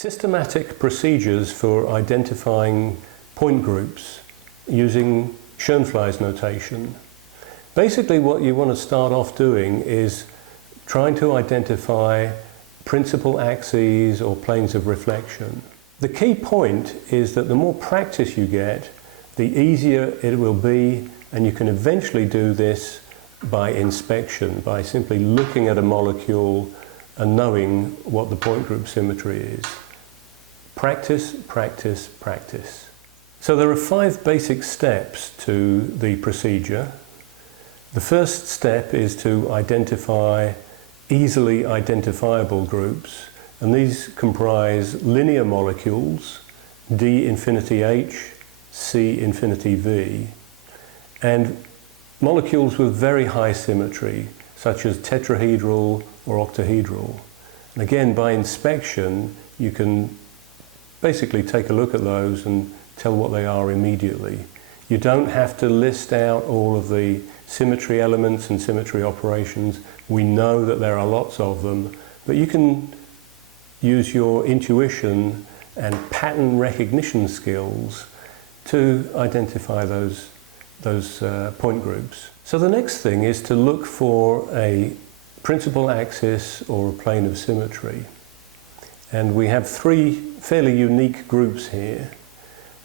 Systematic procedures for identifying point groups using Schoenflies notation. Basically what you want to start off doing is trying to identify principal axes or planes of reflection. The key point is that the more practice you get, the easier it will be, and you can eventually do this by inspection, by simply looking at a molecule and knowing what the point group symmetry is. Practice, practice, practice. So there are 5 basic steps to the procedure. The first step is to identify easily identifiable groups, and these comprise linear molecules, D infinity H, C infinity V, and molecules with very high symmetry, such as tetrahedral or octahedral. And again, by inspection, you can basically take a look at those and tell what they are immediately. You don't have to list out all of the symmetry elements and symmetry operations. We know that there are lots of them, but you can use your intuition and pattern recognition skills to identify those point groups. So the next thing is to look for a principal axis or a plane of symmetry. And we have 3 fairly unique groups here,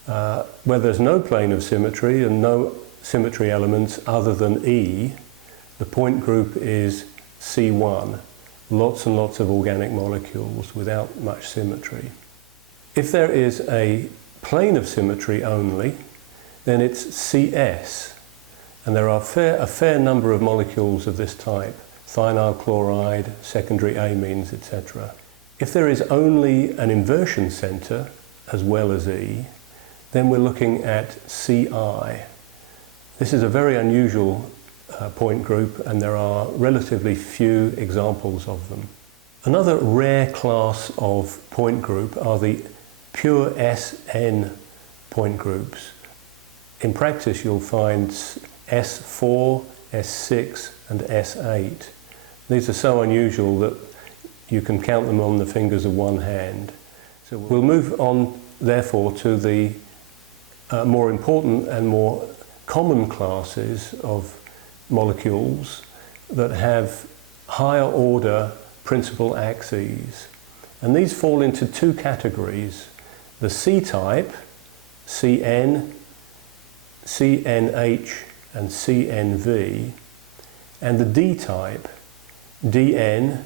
where there's no plane of symmetry and no symmetry elements other than E. The point group is C1, lots and lots of organic molecules without much symmetry. If there is a plane of symmetry only, then it's CS, and there are a fair number of molecules of this type, thionyl chloride, secondary amines, etc. If there is only an inversion center as well as E, then we're looking at CI. This is a very unusual point group, and there are relatively few examples of them. Another rare class of point group are the pure SN point groups. In practice, you'll find S4, S6, and S8. These are so unusual that you can count them on the fingers of one hand. So we'll move on, therefore, to the more important and more common classes of molecules that have higher order principal axes. And these fall into 2 categories: the C-type, CN, CNH, and CNV, and the D-type, DN,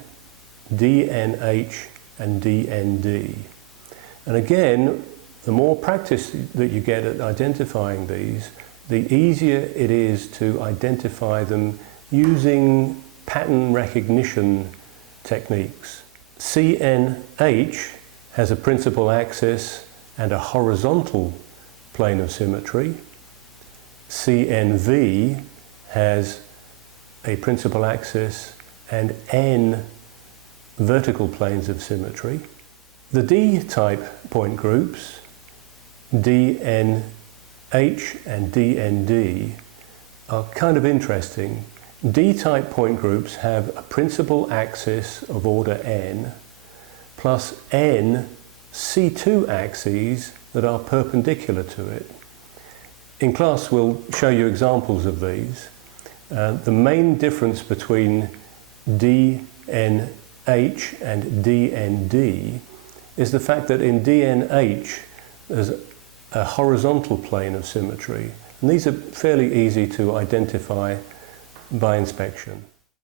DNH, and DND. And again, the more practice that you get at identifying these, the easier it is to identify them using pattern recognition techniques. CNH has a principal axis and a horizontal plane of symmetry. CNV has a principal axis and N vertical planes of symmetry. The D-type point groups, DNH and DND, are kind of interesting. D-type point groups have a principal axis of order N plus N C2 axes that are perpendicular to it. In class we'll show you examples of these. The main difference between DNH and DND is the fact that in DNH there's a horizontal plane of symmetry, and these are fairly easy to identify by inspection.